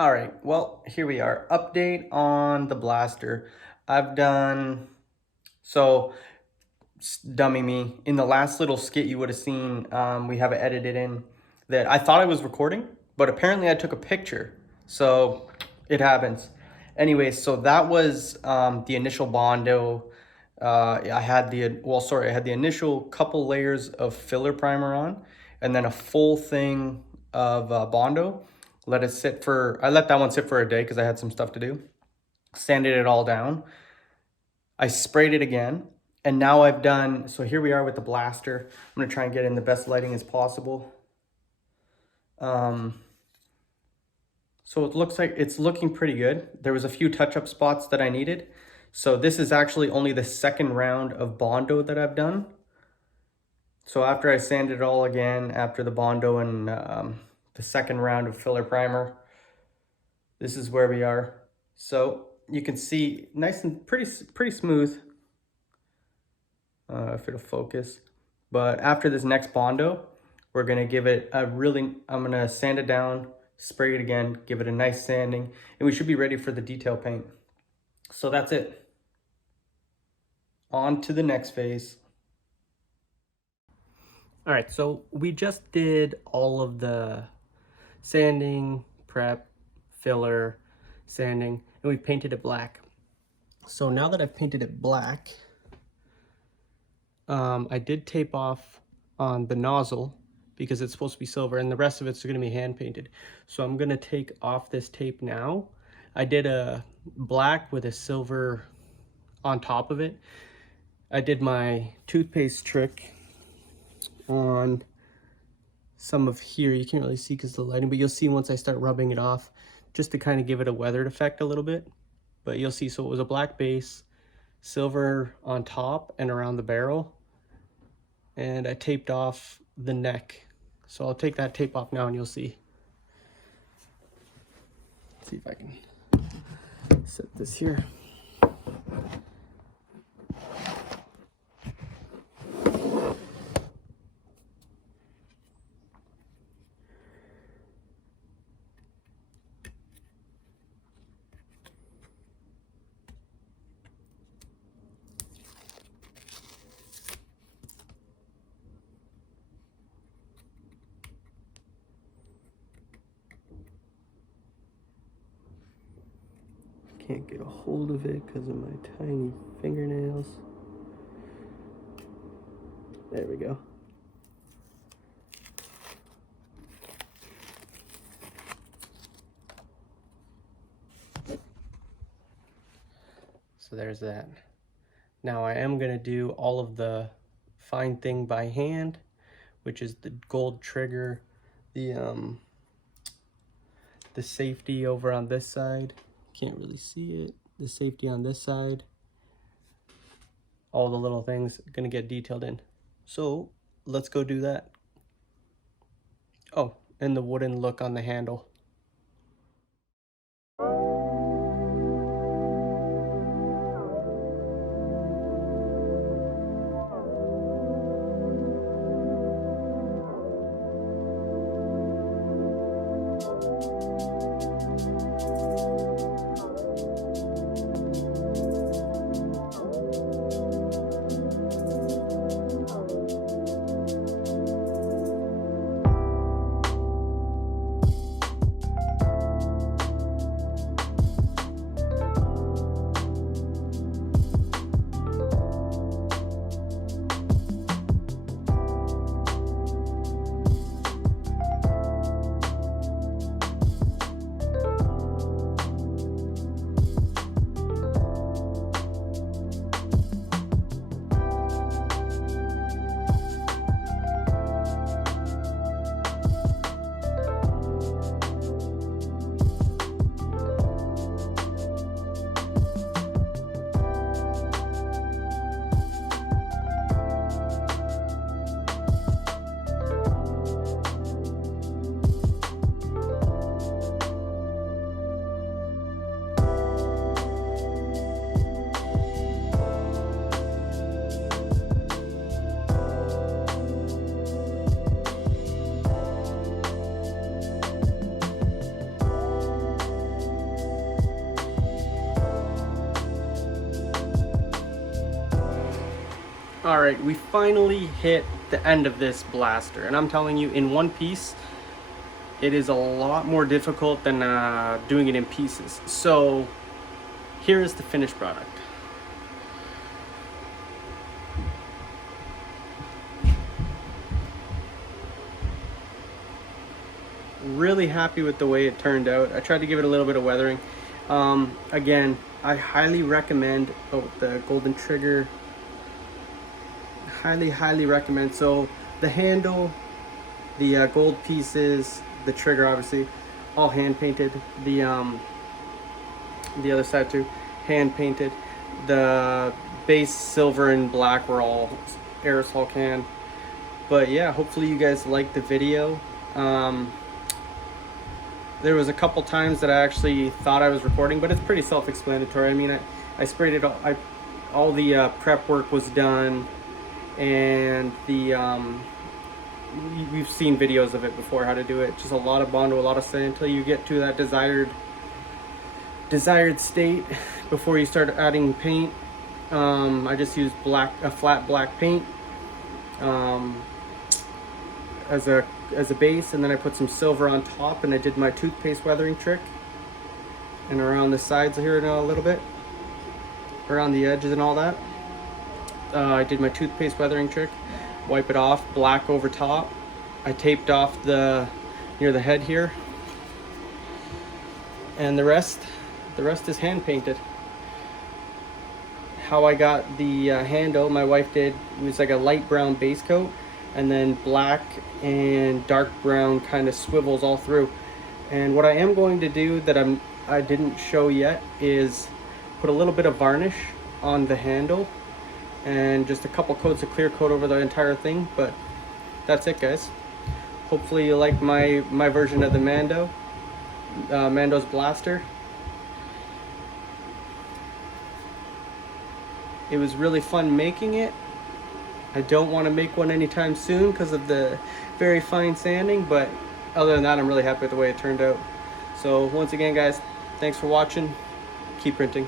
All right, well, here we are. Update on the blaster. I've done, so dummy me, in the last little skit you would have seen, we have it edited in that I thought I was recording, but apparently I took a picture. So it happens. Anyway, so that was the initial Bondo. I had I had the initial couple layers of filler primer on, and then a full thing of Bondo. I let that one sit for a day because I had some stuff to do. Sanded it all down. I sprayed it again, and now I've done, so here we are with the blaster. I'm gonna try and get in the best lighting as possible. So it looks like it's looking pretty good. There was a few touch-up spots that I needed. So this is actually only the second round of Bondo that I've done. So after I sanded it all again, after the Bondo and the second round of filler primer, this is where we are. So you can see nice and pretty smooth, if it'll focus. But after this next Bondo, we're gonna give it I'm gonna sand it down, spray it again, give it a nice sanding, and we should be ready for the detail paint. So that's it. On to the next phase. All right, so we just did all of the sanding, prep, filler, sanding, and we painted it black. So now that I've painted it black, I did tape off on the nozzle because it's supposed to be silver, and the rest of it's going to be hand painted. So I'm going to take off this tape now. I did a black with a silver on top of it. I did my toothpaste trick on some of here. You can't really see because of the lighting, but you'll see once I start rubbing it off, just to kind of give it a weathered effect a little bit. But you'll see, so it was a black base, silver on top and around the barrel, and I taped off the neck. So I'll take that tape off now and you'll see. Let's see if I can set this here. Can't get a hold of it because of my tiny fingernails. There we go. So there's that. Now I am going to do all of the fine thing by hand, which is the gold trigger, the safety over on this side. Can't really see it. The safety on this side. All the little things are going to get detailed in. So let's go do that. Oh, and the wooden look on the handle. All right, we finally hit the end of this blaster, and I'm telling you, in one piece, it is a lot more difficult than doing it in pieces. So here is the finished product. Really happy with the way it turned out. I tried to give it a little bit of weathering. Again, I highly recommend the golden trigger. Highly recommend. So the handle, the gold pieces, the trigger obviously, all hand painted. The other side too, hand painted. The base silver and black were all aerosol can. But yeah, hopefully you guys liked the video. There was a couple times that I actually thought I was recording, but it's pretty self-explanatory. I mean, I sprayed it all the prep work was done, and we've seen videos of it before, how to do it. Just a lot of Mando, a lot of sand until you get to that desired state before you start adding paint. I just used a flat black paint as a base, and then I put some silver on top, and I did my toothpaste weathering trick, and around the sides here and a little bit around the edges and all that. I did my toothpaste weathering trick, wipe it off, black over top. I taped off near the head here, and the rest is hand painted. How I got the handle, my wife did, it was like a light brown base coat, and then black and dark brown kind of swivels all through. And what I am going to do that I didn't show yet is put a little bit of varnish on the handle and just a couple coats of clear coat over the entire thing. But that's it, guys. Hopefully you like my version of the Mando's Blaster. It was really fun making it. I don't want to make one anytime soon because of the very fine sanding, but other than that, I'm really happy with the way it turned out. So once again, guys, thanks for watching. Keep printing.